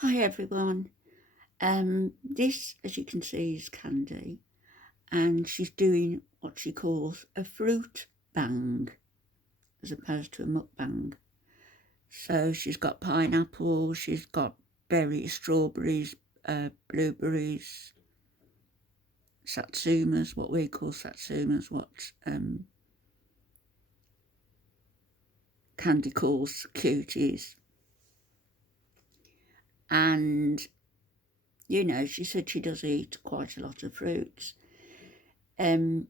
Hi everyone. This, as you can see, is Candy, and she's doing what she calls a fruit bang, as opposed to a mukbang. So she's got pineapple, she's got berries, strawberries, blueberries, satsumas, what we call satsumas, what Candy calls cuties, and she said she does eat quite a lot of fruits. I'm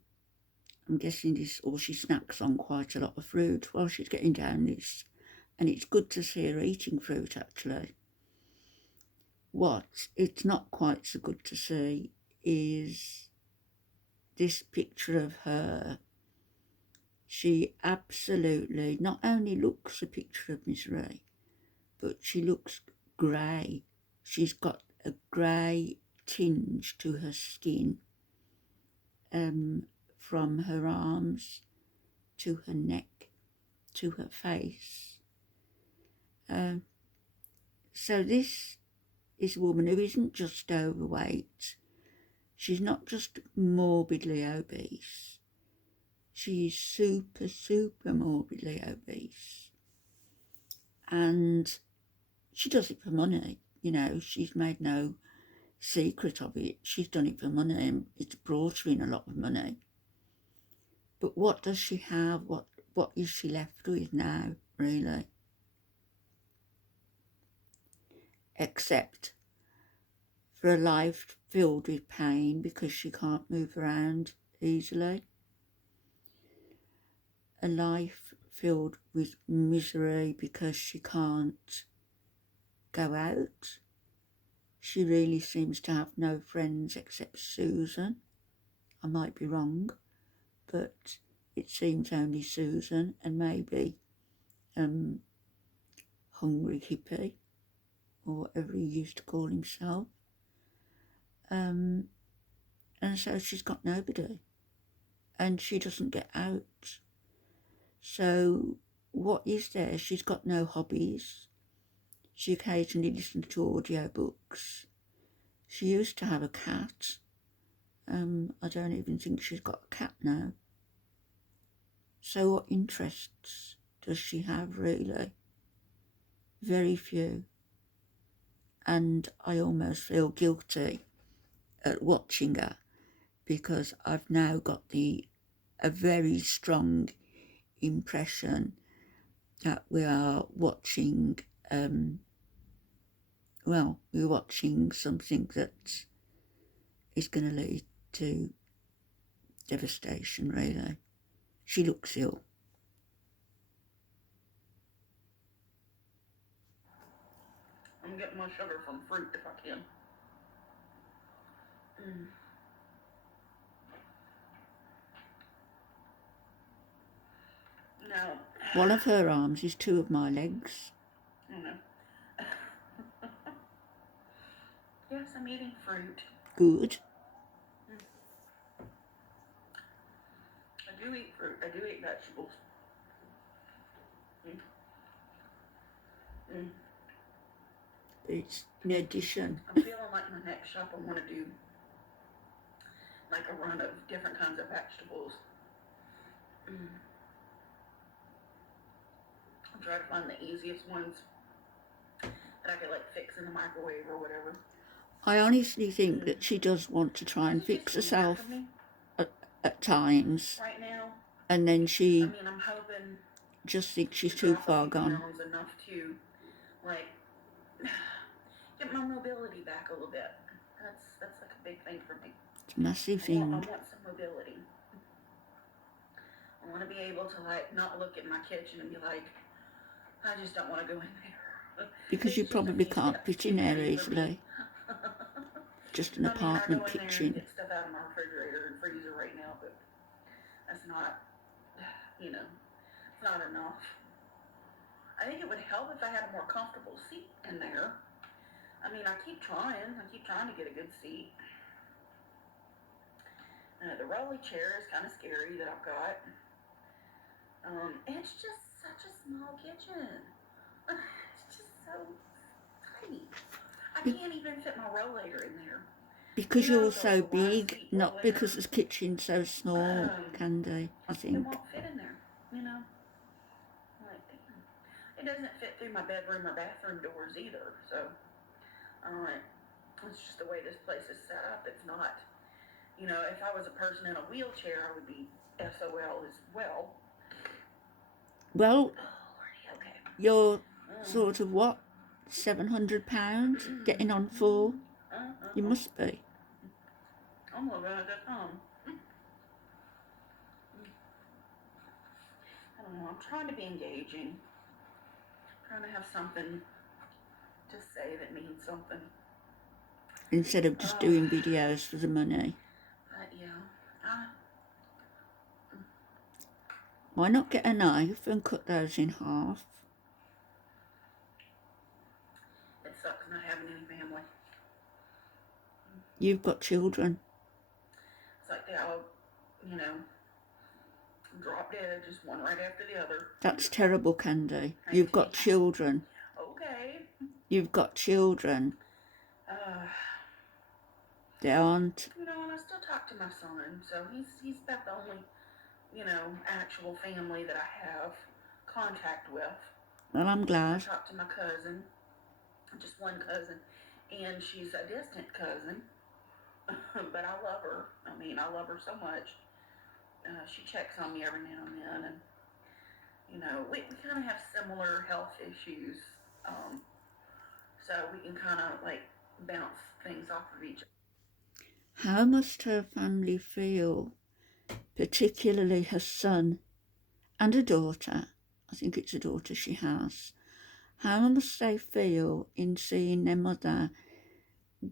guessing this, or she snacks on quite a lot of fruit while she's getting down this, and it's good to see her eating fruit actually. What it's not quite so good to see is this picture of her. She absolutely not only looks a picture of misery, but she looks grey. She's got a grey tinge to her skin, from her arms to her neck to her face. So this is a woman who isn't just overweight. She's not just morbidly obese. She's super, super morbidly obese. And she does it for money. She's made no secret of it. She's done it for money, and it's brought her in a lot of money. But what does she have? What is she left with now, really? Except for a life filled with pain because she can't move around easily. A life filled with misery because she can't go out. She really seems to have no friends except Susan. I might be wrong, but it seems only Susan and maybe Hungry Hippie, or whatever he used to call himself. And so she's got nobody, and she doesn't get out. So what is there? She's got no hobbies. She occasionally listens to audiobooks. She used to have a cat. I don't even think she's got a cat now. So what interests does she have, really? Very few. And I almost feel guilty at watching her, because I've now got a very strong impression that we are watching, we're watching something that is going to lead to devastation, really. She looks ill. I'm getting my sugar from fruit if I can. No. One of her arms is two of my legs. No. Yes, I'm eating fruit. Good. I do eat fruit. I do eat vegetables. It's in addition. I'm feeling like my next shop I want to do like a run of different kinds of vegetables. I'll try to find the easiest ones that I could like fix in the microwave or whatever. I honestly think that she does want to try and fix herself at times. Right now. And then I'm hoping just thinks she's too far gone. Enough to like get my mobility back a little bit. That's like a big thing for me. It's a massive thing. I want some mobility. I want to be able to like not look at my kitchen and be like, I just don't want to go in there. Because you probably can't fit in there easily. Just an apartment I go in kitchen. there and get stuff out of my refrigerator and freezer right now, but that's not, it's not enough. I think it would help if I had a more comfortable seat in there. I keep trying. I keep trying to get a good seat. The rolly chair is kind of scary that I've got. It's just such a small kitchen. It's just so tiny. can't even fit my rollator in there. Because You know, you're so the wide big, seat not because rollator. the kitchen's so small, Candy, I It think. won't fit in there, you know. Like, it doesn't fit through my bedroom or bathroom doors either. So, it's just the way this place is set up. It's not, you know, if I was a person in a wheelchair, I would be SOL as well. Well, Oh, okay. you're sort of what? £700 getting on for? You must be. I'm gonna get home. I don't know. I'm trying to be engaging. I'm trying to have something to say that means something. Instead of just doing videos for the money. Yeah. Why not get a knife and cut those in half? It sucks not having any family. You've got children. It's like they all, you know, drop dead, just one right after the other. That's terrible, Candy. You've got children. Okay. You've got children. They aren't. You know, and I still talk to my son, so he's about the only, you know, actual family that I have contact with. Well, I'm glad. I talk to my cousin, just one cousin, and she's a distant cousin, but I love her. I mean, I love her so much. She checks on me every now and then, and you know, we kind of have similar health issues, so we can kind of like bounce things off of each other. How must her family feel, particularly her son and a daughter? I think it's a daughter she has. How must they feel in seeing their mother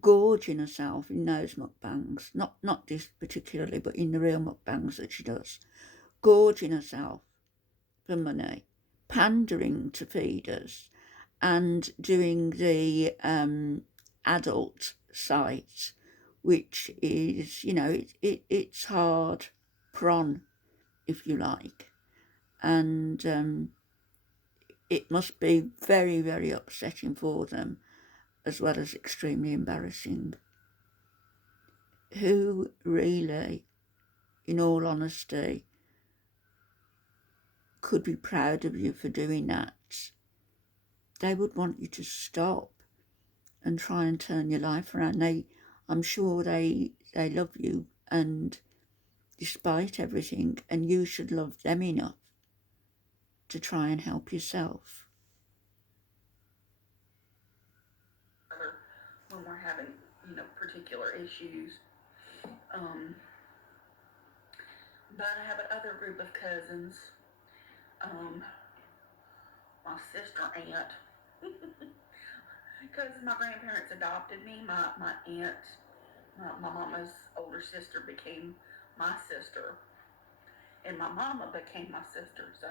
gorging herself in those mukbangs? Not this particularly, but in the real mukbangs that she does. Gorging herself for money, pandering to feeders, and doing the adult site, which is, you know, it's hard prawn, if you like, and it must be very, very upsetting for them, as well as extremely embarrassing. Who really, in all honesty, could be proud of you for doing that? They would want you to stop and try and turn your life around. I'm sure they love you, and despite everything, and you should love them enough to try and help yourself. When we're having, you know, particular issues. But I have another group of cousins. My sister aunt. Because my grandparents adopted me, my aunt, my mama's older sister became my sister. And my mama became my sister. So,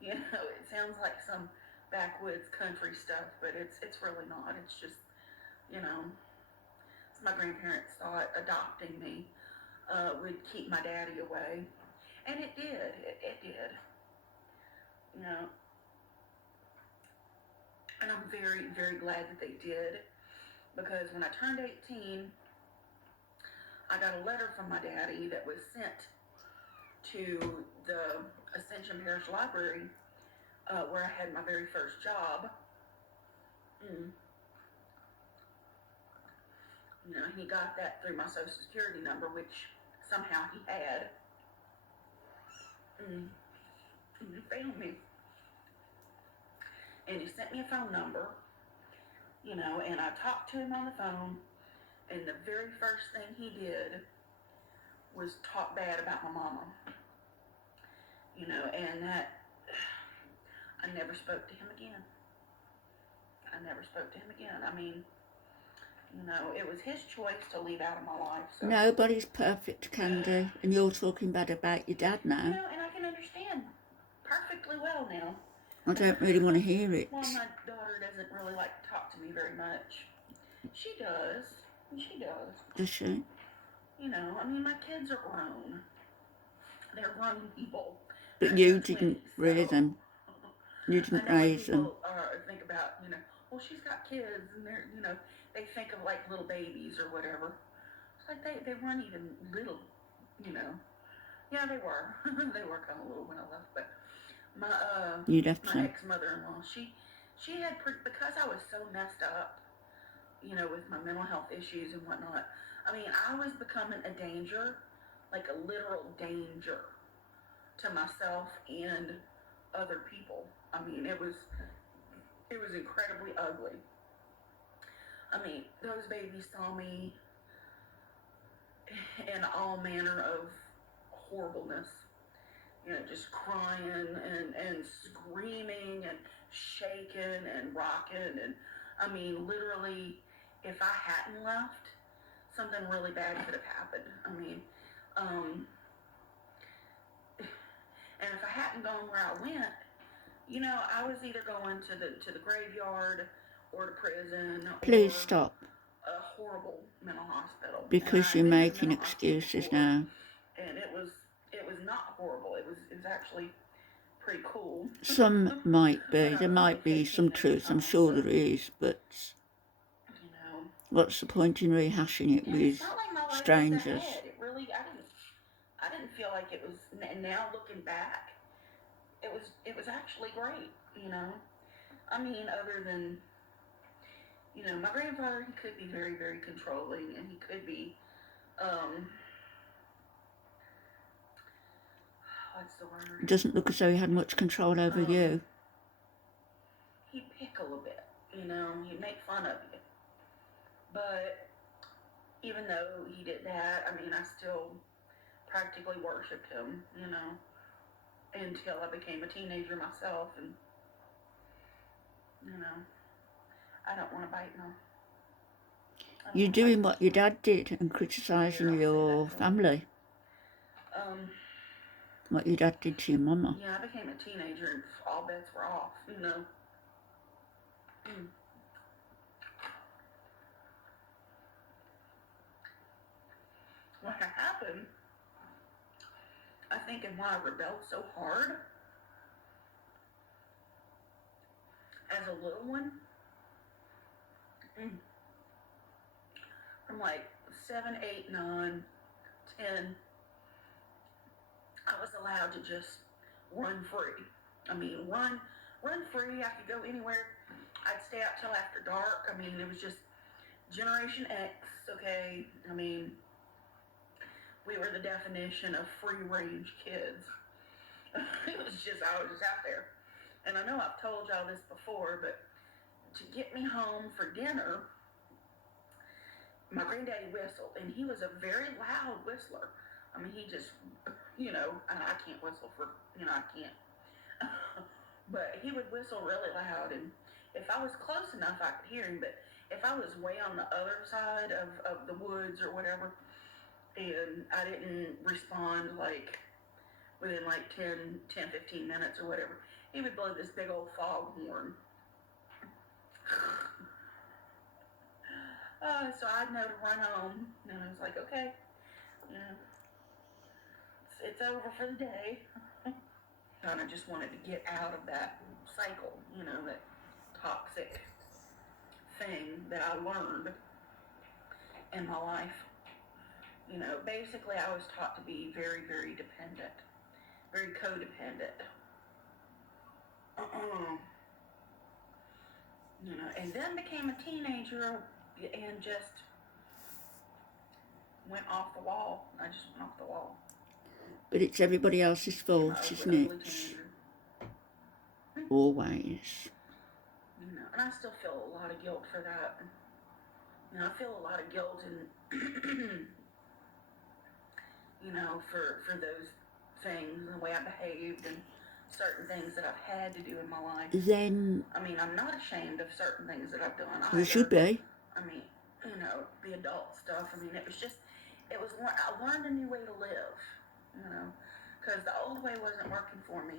you know, it sounds like some backwoods country stuff, but it's really not. It's just, you know, my grandparents thought adopting me would keep my daddy away. And it did. It did. You know. And I'm very, very glad that they did. Because when I turned 18, I got a letter from my daddy that was sent to the Ascension Parish Library where I had my very first job. You know, he got that through my Social Security number, which somehow he had. And he found me. And he sent me a phone number, you know, and I talked to him on the phone. And the very first thing he did was talk bad about my mama. You know, and that, I never spoke to him again. I never spoke to him again. I mean, you know, it was his choice to leave out of my life. So. Nobody's perfect, Candy, and you're talking bad about your dad now. You know, and I can understand perfectly well now. I don't really want to hear it. Well, my daughter doesn't really like to talk to me very much. She does. She does. Does she? You know, I mean, my kids are grown. They're grown people. But you didn't raise them. You didn't raise them. People think about, you know, well, she's got kids, and they're, they think of like little babies or whatever. It's like they weren't even little, you know. Yeah, they were. They were kind of little when I left, but my You left my them. ex mother-in-law, she had because I was so messed up, with my mental health issues and whatnot. I mean, I was becoming a danger, like a literal danger to myself and other people. I mean, it was incredibly ugly. I mean, those babies saw me in all manner of horribleness. Just crying and screaming and shaking and rocking. And I mean, literally, if I hadn't left, something really bad could have happened. I mean, um, and if I hadn't gone where I went, I was either going to the graveyard or to prison Please or stop. a horrible mental hospital. And Because I've you're been to the making mental hospital excuses before, now. and it was not horrible. It was actually pretty cool. Some might be. There Only might be 15 some minutes truth. I'm home, sure so there is. But you know. what's the point in rehashing it And it's with not like my life was strangers? ahead. It really, I didn't feel like it was. And now looking back, it was actually great. I mean, other than my grandfather, he could be very, very controlling, and he could be, what's the It word? doesn't look as though he had much control over you. He'd pick a little bit, he'd make fun of you. But even though he did that, I mean, I still practically worshipped him, until I became a teenager myself, and I don't want to bite no. You're doing what your dad did and criticising Here, your family. Um, What your dad did to your mama. yeah, I became a teenager and all bets were off, What happened, I think, and why I rebelled so hard as a little one, from like 7, 8, 9, 10, I was allowed to just run free. I mean, run free. I could go anywhere. I'd stay out till after dark. I mean, it was just Generation X, okay? I mean, we were the definition of free-range kids. I was just out there. And I know I've told y'all this before, but to get me home for dinner, my granddaddy whistled, and he was a very loud whistler. I mean, he just, I can't whistle for, I can't. But he would whistle really loud, and if I was close enough, I could hear him. But if I was way on the other side of the woods or whatever, and I didn't respond like within like 10, 15 minutes or whatever, he would blow this big old foghorn. So I'd know to run home, and I was like, okay, it's over for the day. And I just wanted to get out of that cycle, that toxic thing that I learned in my life. Basically I was taught to be very, very dependent, very codependent. And then became a teenager and just went off the wall. I just went off the wall. But it's everybody else's fault, isn't it? Always. And I still feel a lot of guilt for that. I feel a lot of guilt and for those things and the way I behaved and certain things that I've had to do in my life. Then I mean, I'm not ashamed of certain things that I've done either. you should be. I mean, the adult stuff. I mean, I learned a new way to live, because the old way wasn't working for me,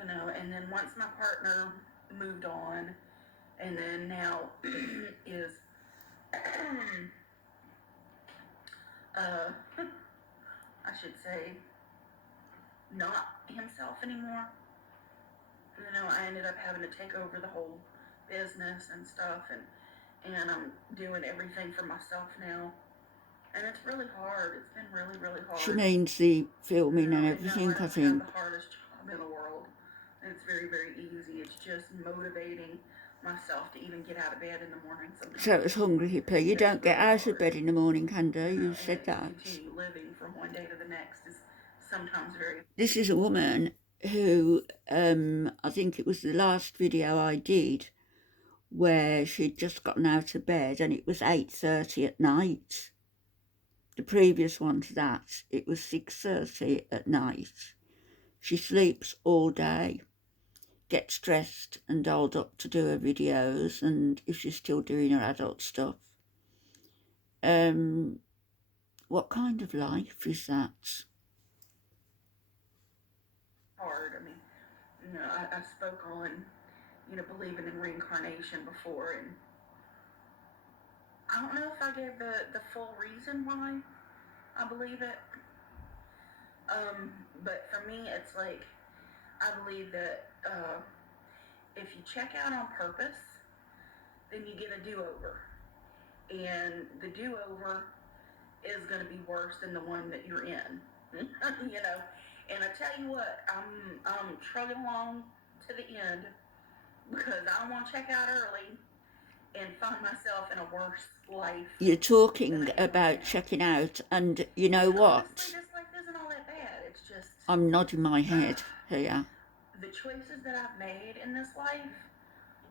and then once my partner moved on, and then now is, I should say, not himself anymore. I ended up having to take over the whole business and stuff, and I'm doing everything for myself now. And it's really hard. It's been really, really hard. She means the filming and everything, I think. I don't have the hardest job in the world. And it's very, very easy. It's just motivating myself to even get out of bed in the morning sometimes. So it's hungry hippie. You don't get out of bed in the morning, Candy. You said that. Continue living from one day to the next is sometimes very... This is a woman who, I think it was the last video I did, where she'd just gotten out of bed and it was 8:30 at night. The previous one to that, it was 6:30 at night. She sleeps all day, gets dressed and dolled up to do her videos, and if she's still doing her adult stuff. What kind of life is that? Hard. I mean, I spoke on, believing in reincarnation before, and I don't know if I gave the full reason why I believe it. But for me, it's like, I believe that if you check out on purpose, then you get a do-over. And the do-over is going to be worse than the one that you're in. And I tell you what, I'm trudging along to the end because I don't want to check out early and find myself in a worse life. You're talking about checking out, and you know what? Honestly, this life isn't all that bad. It's just... I'm nodding my head here. The choices that I've made in this life,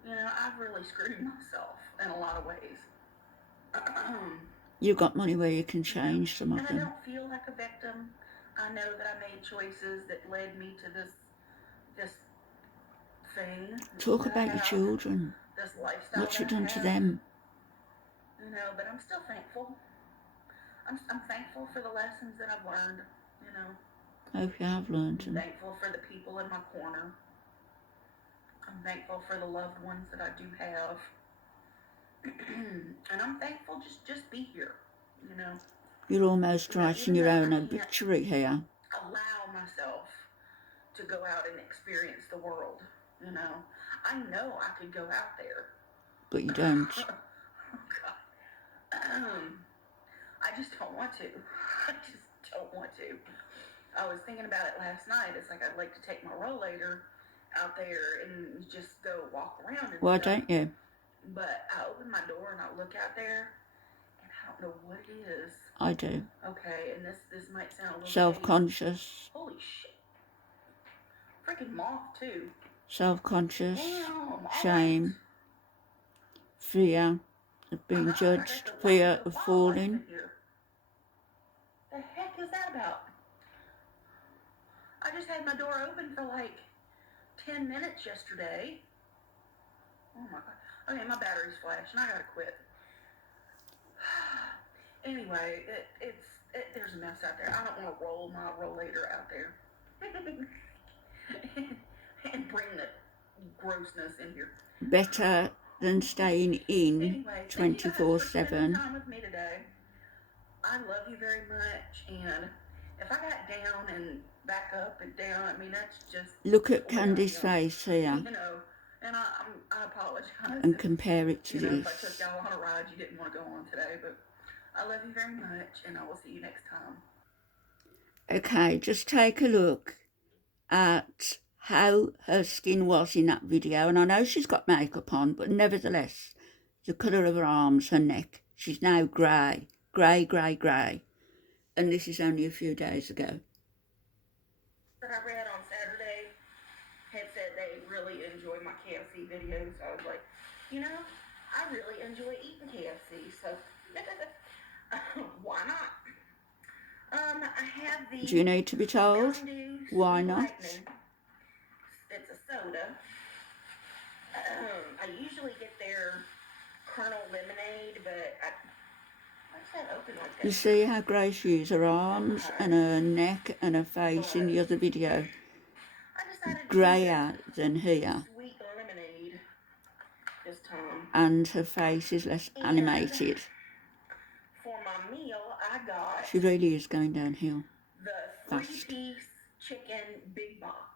I've really screwed myself in a lot of ways. You've got money where you can change some of them. And I don't feel like a victim. I know that I made choices that led me to this thing. Talk about your children. This lifestyle. What you done to them? But I'm still thankful. I'm thankful for the lessons that I've learned. I hope you have learned them. I'm thankful for the people in my corner. I'm thankful for the loved ones that I do have. And I'm thankful just be here, You're almost writing your own obituary here. Allow myself to go out and experience the world, I know I could go out there. But you don't. Oh, God. I just don't want to. I just don't want to. I was thinking about it last night. It's like I'd like to take my rollator out there and just go walk around and Why stuff. don't you? But I open my door and I look out there and I don't know what it is. I do. Okay, and this might sound a little self-conscious. Holy shit. Freaking moth too. Self-conscious, Damn, shame, fear of being judged, fear of falling. The heck is that about? I just had my door open for like 10 minutes yesterday. Oh my God. Okay, my battery's flashing. I gotta quit. Anyway, there's a mess out there. I don't want to roll my rollator out there. And bring the grossness in here. Better than staying in anyway, 24/7. Time with me today. I love you very much, and if I got down and back up and down, I mean, that's just... Look at Candy's face here. And I apologize. And compare it to this. If I took y'all on a ride you didn't want to go on today, but I love you very much, and I will see you next time. Okay, just take a look at how her skin was in that video. And I know she's got makeup on, but nevertheless, the colour of her arms, her neck, she's now grey. Grey, grey, grey. And this is only a few days ago. That I read on Saturday had said they really enjoy my KFC videos. I was like, I really enjoy eating KFC, so why not? I have the... Do you need to be told? Why not? It's a soda. I usually get their Kernel lemonade, but what's that open like that? You see how grey she is? Her arms and her neck and her face in the other video. Greyer than here. Sweet lemonade this time. And her face is less animated. For my meal, I got... She really is going downhill. The 3-piece chicken big box.